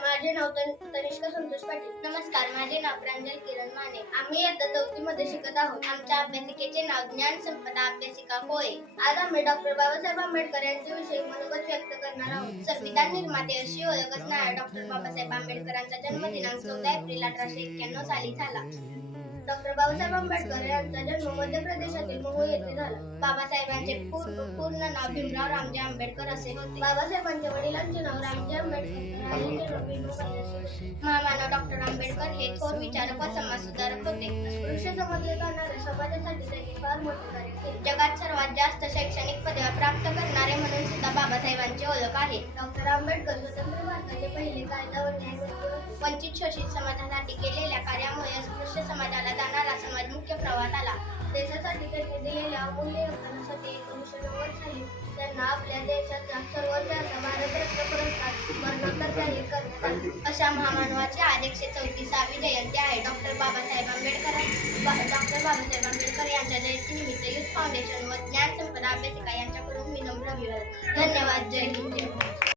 माझे नाव तनिष्का संतोष पाटील. नमस्कार माझे नाव प्रांजल किरण माने. आम्ही आता चौथी मध्ये शिकत आहोत. आमच्या अभ्यासिकेचे नाव ज्ञान संपदा अभ्यासिका होय. आज आम्ही डॉक्टर बाबासाहेब आंबेडकर यांच्याविषयी मनोगत व्यक्त करणार आहोत. संविधान निर्माते अशी ओळख असणाऱ्या डॉक्टर बाबासाहेब आंबेडकरांचा जन्म दिनांक चौदा एप्रिल अठराशे एक्क्याण्णव साली झाला. डॉक्टर बाबासाहेब आंबेडकर यांचा जन्म मध्य प्रदेशातील महू येथे झाला. बाबासाहेबांचे पूर्ण नाव भीमराव रामजी आंबेडकर असे होते. बाबासाहेबांच्या वडिलांचे नाव रामजी आंबेडकर आणि महामानव डॉक्टर आंबेडकर हे थोर विचारक व समाज सुधारक होते. अस्पृश्य समजले जाणाऱ्या समाजासाठी त्यांनी फार मोठे कार्य केले. जगात सर्वात जास्त शैक्षणिक पदव्या प्राप्त करणारे म्हणून सुद्धा बाबासाहेबांची ओळख आहे. डॉक्टर आंबेडकर स्वतंत्र भारताचे पहिले कायदा व न्यायमूर्ती वंचित शोषित समाजासाठी केलेल्या कार्य समाजाला जाणारा समाज मुख्य प्रवाहात आला. देशासाठी त्यांनी दिलेल्या अमूल्य योगदानासाठी एकोणीसशे नव्वद साली त्यांना आपल्या देशाचा सर्वोच्च असा भारतरत्न पुरस्कार मरणोत्तर जाहीर करण्यात अशा महामानवाची आज एकशे चौतीसावी जयंती आहे. डॉक्टर बाबासाहेब आंबेडकर डॉक्टर बाबासाहेब आंबेडकर यांच्या जयंतीनिमित्त युथ फाउंडेशन व ज्ञान संपदा अभ्यासिका यांच्याकडून विनम्र अभिवादन. धन्यवाद. जय हिंद जय